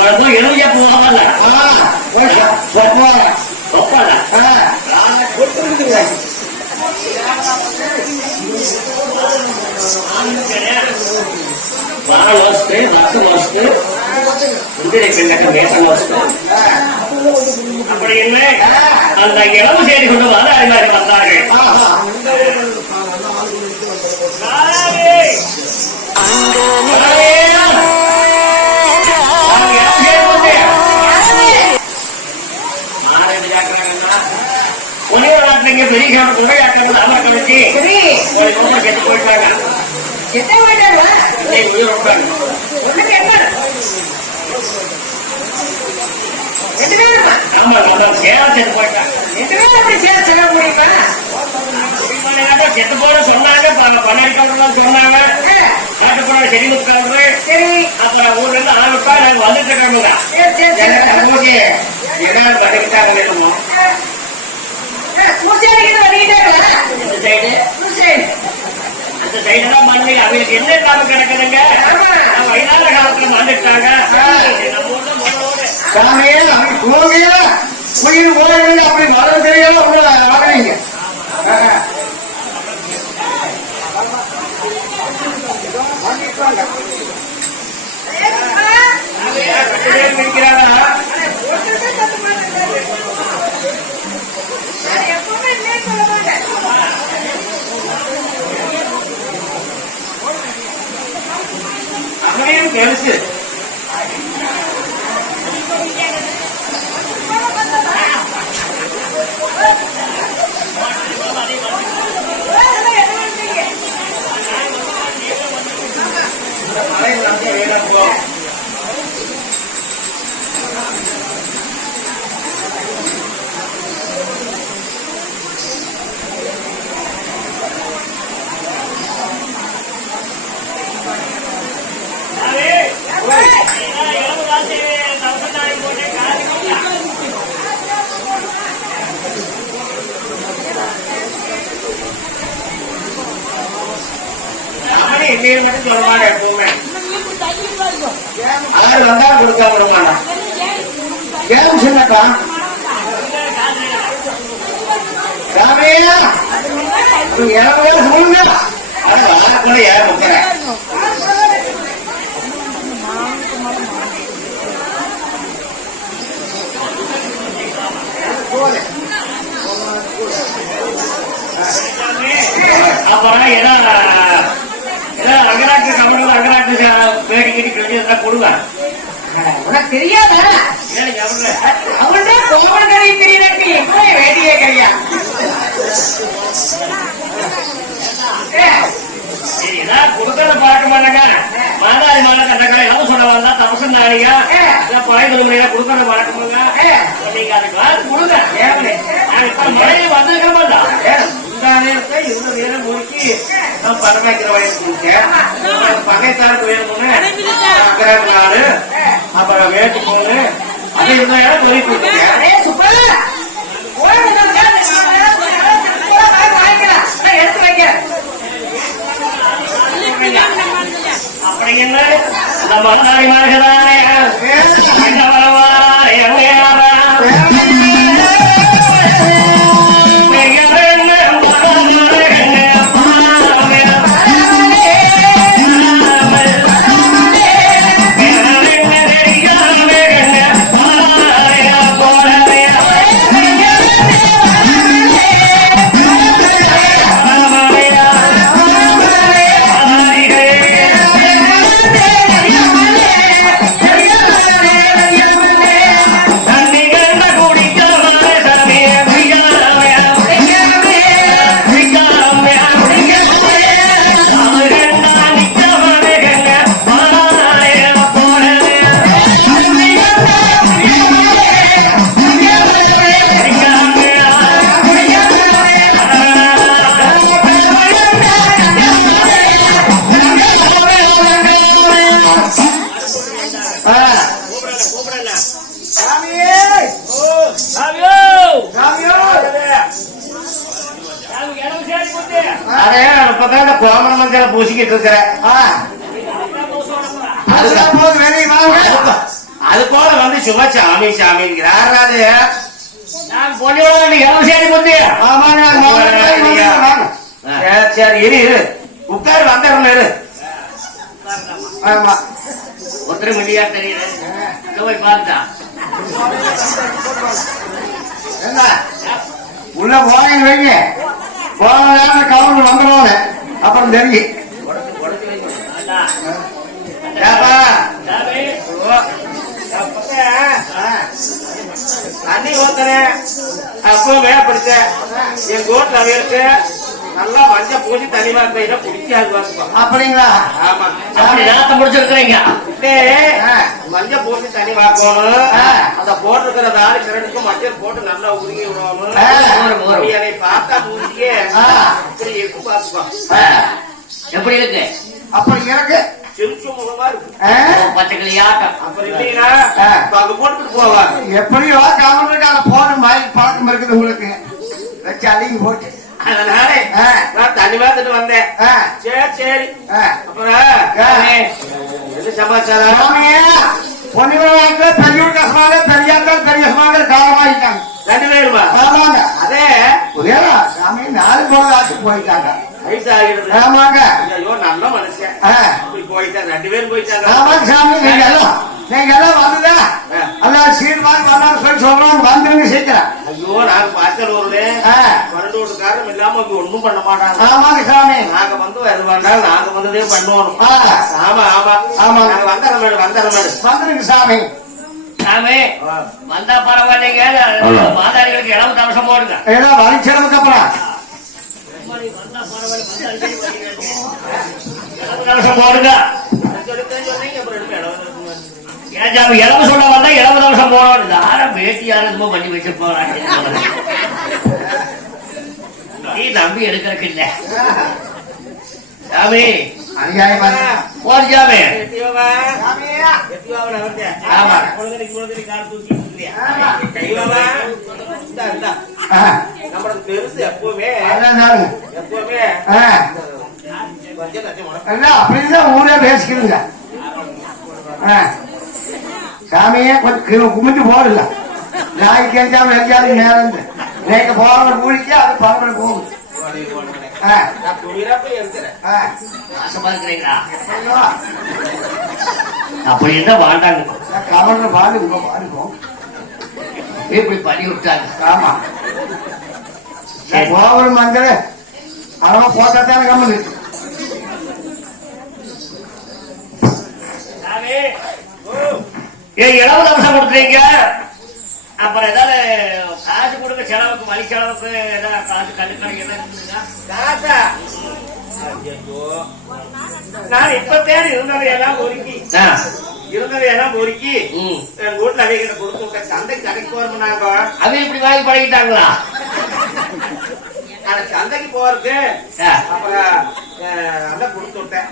ಬಂದು ಇಳಿಯ ಹೋಗಲ್ಲ ಒಪ್ಪಲ್ಲ ಬಾಳ ವಸ್ತು ರಸ ವಸ್ತು குதிரை பெண்ணகம் வேஷம் வச்சுட்டோம் அப்படி இல்லை அந்த இளவு செய்தி கொண்டு வர அறிவாரி வந்தார்கள் சரி, அப்புறம் ஊர்ல இருந்து விட்டா நாங்க வந்துட்டு இருக்கோமுங்க சரி, சரி? இந்த சைடு. அந்த சைடு தான் மண்ணு அவங்களுக்கு என்ன இல்லாம கிடக்குதுங்க? வயதான காலத்துல அப்படி மரம் தெரியாம வாங்குறீங்க. ক্যালসে வந்து மட்டும் சொல்ல மாட்டேன் எப்பவுமே வந்தா விட மாட்டான். கேம் நீ எனக்கு சொல்லுங்க அது ஏன் முக்கிறேன் அப்புறம் ஏதோ ஏதோ ரங்கநாட்டு கமலம் ரங்கநாட்டு பேடி கிட்டி கிட்டி எல்லாம் கொடுவேன் உனக்கு தெரியாதா ஏன் எவ்வளவு அவன்டா கோவல் கறி தெரியலக்கு எப்படி வேடியே கறியா சரி, ஏதாவது கொடுக்கறத பார்க்க மாட்டாங்க மாதாரி மாலை கண்டக்கால எல்லாம் சொல்ல வந்தா தபசம் நாளியா பழைய தலைமுறையா கொடுக்கறத பழக்கமுங்க நீங்க அந்த காசு கொடுங்க ஏவனே நான் இப்ப மழையை வந்திருக்க மாட்டோம் இந்த நேரத்தை இந்த நேரம் முடிக்கி நான் பரமாக்கிற வயசு பகைத்தாருக்கு வேணும்னு அக்கறாக்கு நாடு அப்புறம் வேட்டு போனு அது இருந்தா இடம் சொல்லி கொடுத்தேன் எடுத்து வைக்கிறேன் அப்படி என்ன இந்த மாதாரி பூசிக்கிட்டு இருக்கிறேன் ஆ, அதுதான் போது வாங்க அது போல வந்து சும்மா சாமி சாமிங்கிறார் அது. நான் எவ்வளவு சேரி முந்தி வாங்க. சரி, இரு இரு. உட்காரு வந்துடுறேன் இரு. ஆமா. ஒருத்தர் மில்லியா தெரியல. போய் பார்த்தா என்ன உள்ள போனீங்க வைங்க. போன நேரம் வந்துடுவாங்க அப்புறம் தெரியும். தண்ணி ஊத்துறேன் அப்பவே அப்படித்தேன் என் கோட்ல அவையிருக்கு நல்லா மஞ்சள் பூசி தண்ணி வார்த்தையில குடிக்காது அப்படிங்களா? ஆமா. அப்படி நேரத்தை முடிச்சிருக்கிறீங்க. மஞ்சள் பூசி தண்ணி வாக்கணும் ஆ. அந்த போட்டிருக்கிற தாலி கிரண்டுக்கு மஞ்சள் போட்டு நல்லா உருகி விடணும். என்னை பார்த்தா ஆ. இப்படி இருக்கு பாத்துப்பா ஆ, எப்படி இருக்கு? அப்படி எனக்கு எப்படியோ கவர்மெண்ட் போன மாதிரி பழக்கம் இருக்குது உங்களுக்கு. வச்சு அழுகி போச்சு. அதனால. நான் தண்ணி பார்த்துட்டு வந்தேன். சரி சரி. அப்புறம் சமாச்சாரம்? சாமியே, பொன்னிவராத்துல பெரியவர் கசமாக பெரியார்கள் பெரிய கசமாக காலமாயிட்டாங்க. ரெண்டு பேருமா? அதே. புரியலா சாமி நாலு போல ஆச்சு போயிட்டாங்க. ஆமாங்க. ஐயோ நல்ல மனுஷன். அப்படி போயிட்டாங்க ரெண்டு பேரும் போயிட்டாங்க. ஆமாங்க சாமி நீங்க எல்லாம் நீங்க எல்லாம் வந்துதா. எல்லாம் சொல்லி சொல்றோம் வந்துருங்க சீக்கிரம். ஐயோ நாங்க பாய்ச்சல் ஊர்ல வீட்டுக்காரரும் இல்லாம இங்க ஒண்ணும் பண்ண மாட்டாங்க. ஆமாங்க சாமி. நாங்க வந்து எது வேண்டாலும் நாங்க வந்ததே பண்ணுவோம். ஆமா ஆமா. ஆமா. நாங்க வந்தர மேடம் வந்தர வந்துருங்க சாமி. சாமி வந்தா பரவாயில்லைங்க. மாதாரிகளுக்கு இளவு தவசம் போடுங்க. ஏதோ வலிச்சதுக்கு அப்புறம். இளவு சொல்ல வந்தா இளவு தவசம் போடணும் இந்த ஆற வேட்டி யாரும் பண்ணி வச்சு போறாங்க நீ இல்ல. சாமி. சாமி. ஆமா. இல்லையா? இந்தா, இந்தா. நம்மளுக்கு பெருசு எப்பவுமே எப்பவுமே உனக்கு. அப்படிதான் ஊரே சாமியே கொஞ்சம் குமிஞ்சு போடல நாய் கேஞ்சாம எங்கேயாவது நேரம் நேற்று போற கூலிக்கு அது பரவாயில்ல போகும் ஓடி, அப்படி என்ன வாண்டாங்க கவர்ல பாடு உங்க பாடுவோம் இப்படி பண்ணி விட்டாங்க ஆமா. கோவல் மஞ்சள் பரவ போட்டாத்தான கம்மன். இருக்கு இளவு தவசம் கொடுக்குறீங்க? அப்புறம் ஏதாவது காசு கொடுக்க செலவுக்கு வழி செலவுக்கு ஏதாவது காசு கண்ணுக்கடை எல்லாம் இருந்ததுங்க தாத்தா. ஐயையோ. நான் இப்பத்தேன் இருந்ததையெல்லாம் ஒதுக்கி. இருந்ததையெல்லாம் ம். என் வீட்டுல அவங்க கொடுத்து விட்ட சந்தைக்கு கடைக்கு போறோம்னாங்க அது இப்படி வாங்கி பழகிட்டாங்களா? ஆனா சந்தைக்கு போறதுக்கு. அப்புறம் அதான் கொடுத்து விட்டேன்.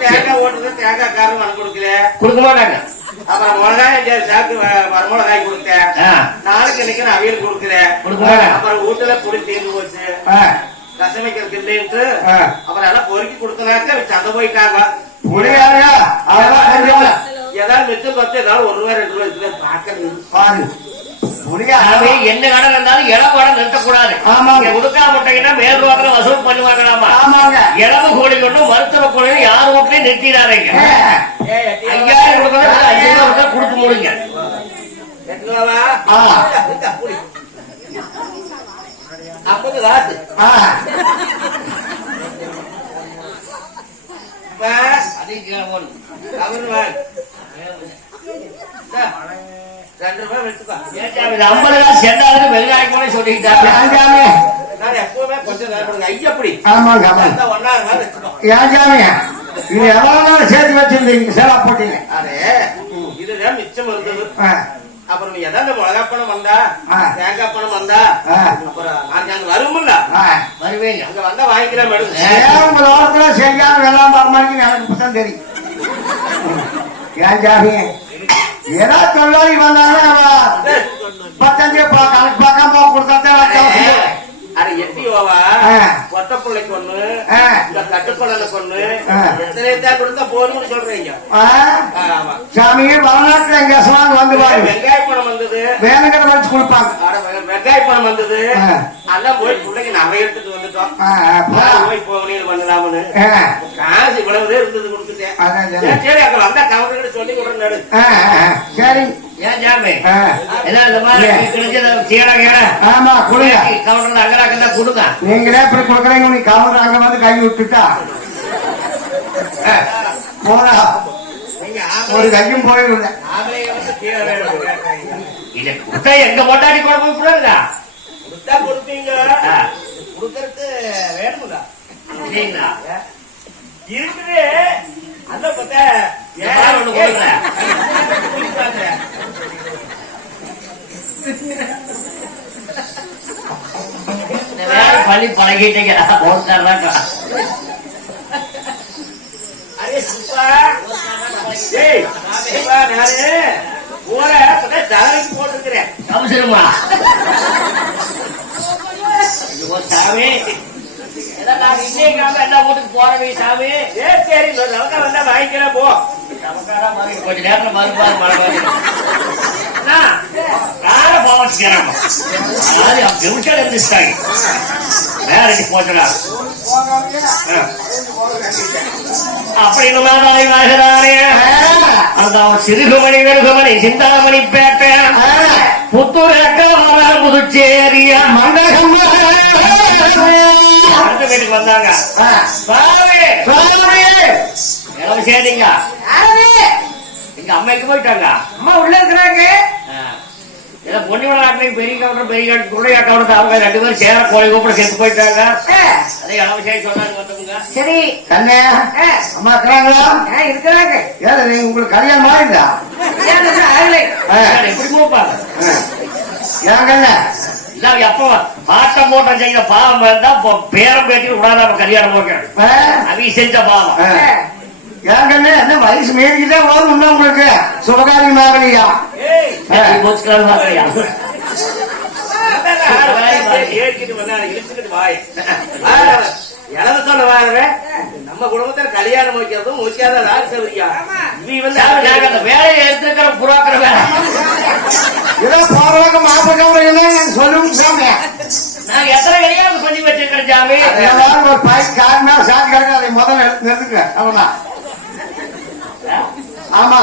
தேங்காய் ஓட்டுறது தேங்காய் காரம் கொடுக்கல. கொடுக்க மாட்டாங்க. அப்புறம் மிளகாய் அஞ்சாறு சாக்கு வ- வரமிளகாய் கொடுத்தேன். நாளைக்கு இன்னைக்கு நான் அவியல் கொடுக்குறேன் கொடுக்க மாட்டாங்க. அப்புறம் வீட்டுல பொடி தீர்ந்து போச்சு. ரசமைக்கிறதுக்கு இல்லைன்ட்டு. அப்புறம் எல்லாம் பொறுக்கி கொடுத்தனாக்க சந்தை போயிட்டாங்க. அதெல்லாம் கொஞ்சம் ஏதாவது பத்து ஏதாவது ஒரு ரூபாய் ரெண்டு ரூபாய் இருக்குது பாக்கிறது பாரு. என்ன கடன் இருந்தாலும் இளவு கடன் நிறுத்தக்கூடாது. கொடுக்காம விட்டீங்கன்னா மேல் வாக்கில் வசூல் பண்ணுவாங்களாமா? ஆமாங்க. இளவு கோழி கொண்டு மருத்துவ கோழி யார் வீட்லயும் நிறுத்திடாதீங்க. ஐயாயிரம் கொடுக்கறது அஞ்சாயிரம் கொடுத்தா கொடுத்து முடிங்க. அதிகம் ஒண்ணு. ரெண்டு ரூபாய் வச்சுக்கோ ஏன் சாமி, இது ஐம்பது காசு சென்றாலும் வெள்ளாய் கூட சொல்லிக்கிட்டாங்க நான் எப்பவுமே கொஞ்சம் நேரம் ஐயப்படி ஆமாங்க ஆமாங்க ஒன்னாயிரம் ரூபாய் வச்சுக்கோ ஏன் சாமி இது எவ்வளவு சேர்த்து வச்சிருந்தீங்க சேலா போட்டீங்க அதே இதுதான் மிச்சம் இருந்தது ஆ, அப்புறம் நீ எதாவது மிளகா பணம் வந்தா ஆ. தேங்காய் பணம் வந்தா ஆ. அப்புறம் நாளைக்கு அங்க வரும்ல ஆ. வருவீங்க அங்க வந்தா வாங்கிக்கிறேன் மேடம் ஏன் உங்க லோகத்துல செய்யாம வெள்ளாம வரமாட்டீங்க எனக்கு இப்பதான் தெரியும் ஏன் சாமி ஏதோ தொழிலாளி வந்தாங்கன்னா நம்ம பத்தஞ்சு கணக்கு பார்க்காம கொடுத்தா. கொத்த பிள்ளைக்கு ஒண்ணு ஆ. எத்தனை கொடுத்தா போதும்னு சொல்றீங்க. ஆ, ஆமா. சாமி வடநாட்டுல எங்க வந்து வெங்காய பணம் வந்தது. வேணுங்கிற வச்சு கொடுப்பாங்க. வெங்காய பணம் வந்தது. அதான் போய் பிள்ளைக்கு நகை எடுத்துட்டு வந்துட்டோம். போய் பண்ணலாம்னு. ஆ, காசு இவ்வளவுதே இருந்தது கொடுத்துட்டேன். சரி. அப்புறம் வந்தா சொல்லி கொடுறாரு சரி. ஏன் ஜாமி இந்த மாதிரி சீடா ஆமா கொடுங்க. கவுண்டர் அங்கராக்க தான் கொடுங்க நீங்களே இப்படி கொடுக்குறீங்க? நீ கவுண்டர் அங்க வந்து கை விட்டுட்டா? நீங்க ஒரு கையும் போயிடுங்க. கொடுத்தா எங்க பொட்டாட்டி குழம்பு விட்டுறாங்க? கொடுத்தா கொடுப்பீங்க. கொடுக்கறது வேணுமுடா. இல்லைங்களா இருக்குது. இந்த மாதிரி ஒண்ணு வேலை பள்ளி பழகிட்டீங்க போட்டாருனாக்கா அரே சுப்பா. ஏய் சுப்பா நானு போற அப்பதான் தலைக்கு போட்டுக்கிறேன் அவசரமா சாமி. கொஞ்ச நேரத்துல மறுபாடு மழை வருது. அண்ணா, யாரை சிறுகுமணி வெறுகுமணி சிந்தாமணி பேட்டை புத்துரக்க புதுச்சேரியா மண்டகம் வீட்டுக்கு வந்தாங்க சேர்ந்தீங்க எங்க அம்மைக்கு போயிட்டாங்க அம்மா உள்ள இருக்கிறாங்க. பொன்னிவள நாட்டிலையும் பெரிய கவுண்டர் பெரிய கவுண்டர் துணை கவுண்டர் அவங்க ரெண்டு பேரும் சேர கோழி கூப்பிட செத்து போயிட்டாங்க. சரி கண்ணே அம்மா இருக்கிறாங்களா இருக்கிறாங்க நீங்க உங்களுக்கு கல்யாணம் ஆயிருந்தா போப்பாங்க ஏன் கண்ணே எப்போ பாட்டம் போட்ட செய்ய பாவம் இருந்தா இப்போ பேரம் பேட்டி விடாதாம கல்யாணம் போக்கணும் ஆ? அவங்க செஞ்ச பாவம் ஆ. ஏன் கண்ணே என்ன வயசு மீறிக்கிட்டே வரும் இன்னும் உங்களுக்கு சுபகாரியம் ஆகலையா ஏய் நம்ம குடும்பத்துல கல்யாணம் வைக்கிறதும் முக்கியாத ராஜ சௌரியா நீ வந்து நாங்க அந்த வேலையை எடுத்துக்கிற புறாக்கிற வேலை? ஏதோ போறவங்க சாமி? நாங்க எத்தனை கல்யாணம் பண்ணி வச்சிருக்கிற ஜாமி ஏதாவது ஒரு பாய் காரணமா சாதி கிடக்கு அதை முதல்ல எடுத்து நிறுத்துங்க அவ்வளவுதான். ஆமா.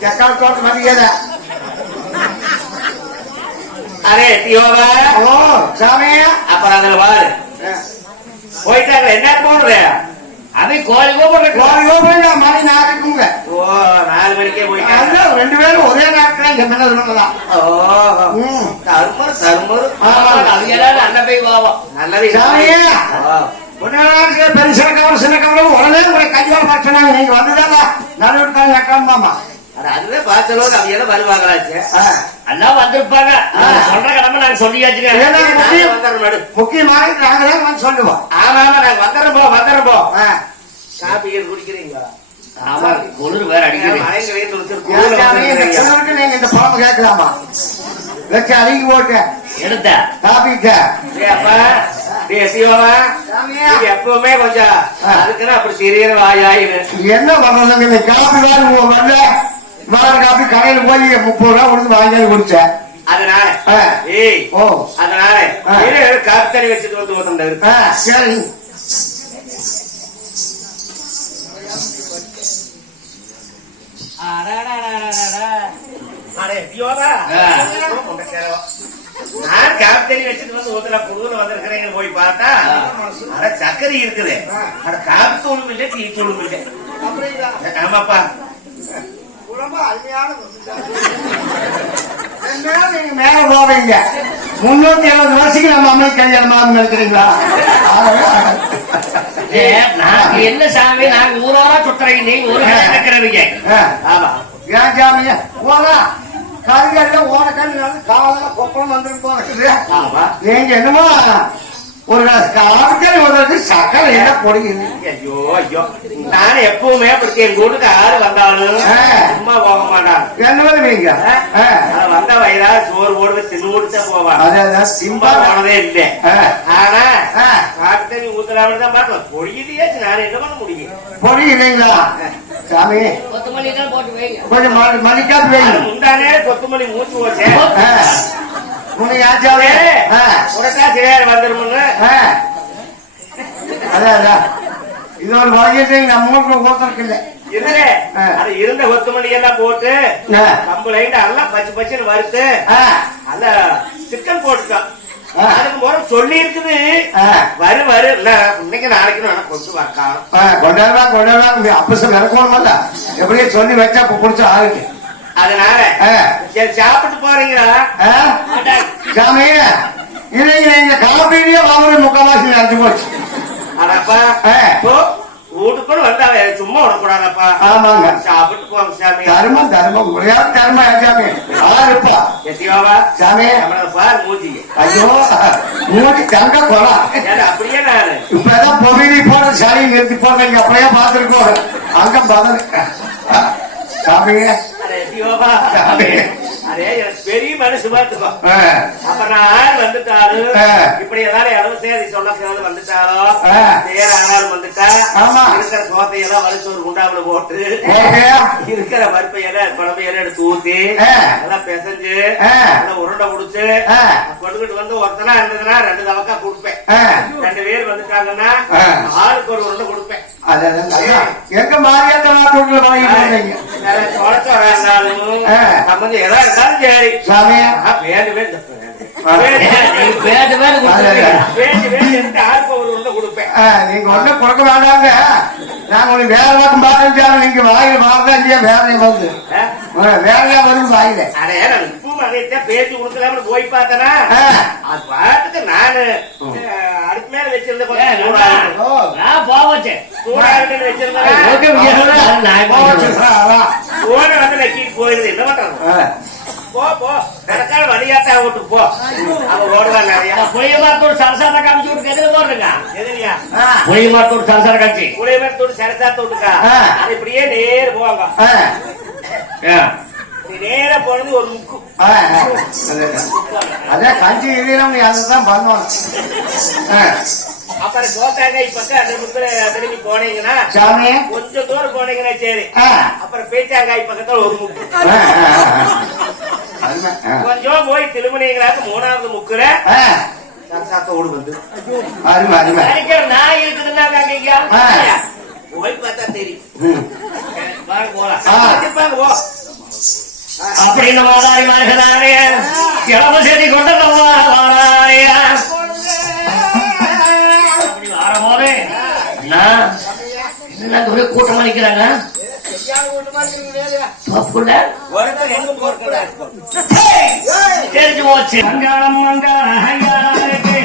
செக்கால் அரே தியோவா ஓ சாமி. அப்புறம் அதுல வாரு போயிட்டாங்க என்ன போடுற அவன் கோழி கூப்பிடுற கோழி கோபுரம் மணி நாட்டுக்குங்க. ஓ நாலு மணிக்கே போயிட்டாங்க. ரெண்டு பேரும் ஒரே நாட்டுல இங்க மேல தான் ஓ ம். தருமர் தருமர். அவங்க எல்லாரும் அண்ணன் போய் பாவம். நல்லது பெரிய சின்ன கவலை உடனே உங்களை கல்யாணம் பார்த்துனாங்க நீங்க வந்துதாங்க நடுவிட்டாங்க அக்காம்பாமா அதுவே பார்த்தளவுக்கு அவங்க எல்லாம் வருவாங்களாச்சு எல்லாம் வந்திருப்பாங்க. சொல்ற கடமை நாங்க சொல்லியாச்சுங்க. முக்கியமாக நாங்க தான் வந்து சொல்லுவோம். ஆமா ஆமா நாங்க வந்துடுறோம் வந்துடுறோம். காப்பி குடிக்கிறீங்களா? ஆமா குளிர் வேற குளிருக்கு நீங்க இந்த பழம் கேட்கலாமா? வச்சு அழுகி போட்டு. எடுத்த. காப்பிட்ட எப்பவுமே கொஞ்சம் அதுக்குன்னு அப்படி சிறிய வாயாயிரு. என்ன இந்த காப்பி வேற வேற காப்பி கடையில போய் முப்பது ரூபா கொடுத்து வாங்கி குடிச்சேன். அதனால. ஏய் ஓ. அதனால காத்தடி வச்சுட்டு வந்து ஆ, சரி. நான் காத்தடி வச்சுட்டு வந்து ஒருத்தர புதுல வந்திருக்கிறேன்னு போய் பார்த்தா அட சர்க்கரை இருக்குது. அட காப்பி தூளும் இல்லை டீ தூளும் இல்லை. ஆமாப்பா. ரெண்டு நீங்க மேல போவீங்க. முன்னூத்தி எழுபது வருஷத்துக்கு நம்ம அம்மை கல்யாணம் ஆகும் நாங்க என்ன சாமி? நாங்க ஊரோரா சுத்துறீங்க நீங்க ஒரு இருக்கிறவங்க ஆமா. ஏன் சாமியா போதா கருங்கல்ல ஓட கல்லு காலம் கொப்பளம் வந்துட்டு போறது ஆமா. நீங்க என்னமோ ஒரு காலத்தில் ஒரு சக்கரை என்ன பொடிக்குது ஐயோ ஐயோ. நான் எப்பவுமே அப்படி என் வீட்டுக்கு யாரு வந்தாலும். சும்மா போக மாட்டான். என்னது நீங்க? வந்த வயிறா சோறு போடுறது தின்னு முடிச்சா போவான். அதான் சிம்பா. போனதே இல்லை. ஆனா தண்ணி ஊத்தலாம்னு தான் பார்க்கலாம் பொழியுதே நான் என்ன பண்ண முடியும்? பொடி இல்லைங்களா? சாமி. கொஞ்சம் மணி மணிக்காப்பு முந்தானே கொத்துமல்லி மூச்சு போச்சே. ஆ. உனக்கு ஆச்சாவே ஆ. உடட்டா சரியா வந்துருமுன்னு. அதான் அதான் இது ஒரு வகையை நம்ம ஆ. அது இருந்த கொத்துமல்லி எல்லாம் போட்டு ஆ. கம்பு லைட் எல்லாம் பச்சை பச்சைன்னு வறுத்து. அந்த சிக்கன் போட்டுட்டான். அதுக்கு முறை சொல்லி இருக்குது. வரு வரு இல்ல, இன்னைக்கு நாளைக்கு வரக்காம் ஆ, கொண்டாடுறா கொண்டாடுறா அப்பசம் இறக்கணுமல்ல எப்படியே சொல்லி வச்சா இப்ப குடிச்ச ஆளுக்கு அதனால ஆ. சரி சாப்பிட்டு போறீங்களா? சாமி இன்னைக்கு நீங்க காப்பீடியே வாங்குற முக்கால்வாசி நிறைஞ்சு போச்சு. வீட்டுக்குள்ள வந்தா சும்மா விடக்கூடாதப்பா. ஆமாங்க. சாப்பிட்டு போங்க சாமி. தர்மம் தர்மம். முறையான தர்மம் சாமி. அழகா இருப்பா. எத்தியாவா? சாமி பார் மூஞ்சிங்க ஐயோ மூடி தங்க ஏன்னா அப்படியே நானு. இப்பதான் பொவிலி போன சளி நிறுத்தி அப்படியே பார்த்துருக்கோம். அங்க பதில் சாமி அட எத்தியோவா சாமி அதே பெரிய மனசு பார்த்துக்கோ அப்ப நான் வந்துட்டாரு ஆ. இப்படி ஏதாவது இடம் சேதி வந்துட்டாரோ ஆ. வேற ஆனாலும் வந்துட்டா ஆமா. இருக்கிற சோத்தையெல்லாம் வலிச்சு ஒரு குண்டாவுல போட்டு இருக்கிற பருப்பை எல்லாம் குழம்பு எல்லாம் எடுத்து ஊத்தி. எல்லாம் பிசைஞ்சு உருண்டை முடிச்சு. கொண்டுகிட்டு வந்து ஒருத்தனா இருந்ததுன்னா ரெண்டு தவக்கா கொடுப்பேன் ரெண்டு பேர் வந்துட்டாங்கன்னா. ஆளுக்கு ஒரு உருண்டை கொடுப்பேன். எங்க மாரியாத்த நாட்டு வந்தீங்க. சம்பந்தம் எதா இருந்தாலும் சரி சாமி ஆ, வேண்டு வேண்டு வேலையை வரும் வாயில பேச்சு கொடுக்கலாம்னு போய் பார்த்தனா ஆ. அது பாட்டுக்கு நானு அடுப்பு மேல வச்சிருந்த ஏ, கொஞ்சம் நல்லா. சூடா- ஓ. நான் போவச்சேன் வச்சிருந்தேன் போயிருது என்ன பண்றது. போ போ. நடக்காத வழியாத்தா விட்டு போ. அவ ஓடுவாங்க நிறையா. சரசார காமிச்சு விட்டு எதுல போடுறீங்க. புளிய மரத்தோடு சரசார காமிச்சு. புளியமரத்தோடு சரசா தொட்டுக்கா ஆ. அது இப்படியே நேர போவாங்க. நேர போனது ஒரு முக்கு. அதான். கஞ்சி இடியும் நீ பண்ணுவாங்க. அப்புறம் சோத்தாங்காய் பக்கம் அந்த முக்குல திரும்பி போனீங்கன்னா சாமி. கொஞ்சம் தூரம் போனீங்கன்னா சரி. அப்புறம் பேச்சாங்காய் பக்கத்துல ஒரு முக்கு. கொஞ்சம் போய் திருமணிங்களாக்கு மூணாவது முக்குல. சரசாத்தோடு வந்து. நாய் இருக்குதுன்னா. போய் பார்த்தா தெரியும். போலாம். அப்படின்னு மாதாரி மாறுகிறாரே கூட்டம் போறது தெரிஞ்சு போச்சு. மங்களம் மங்கள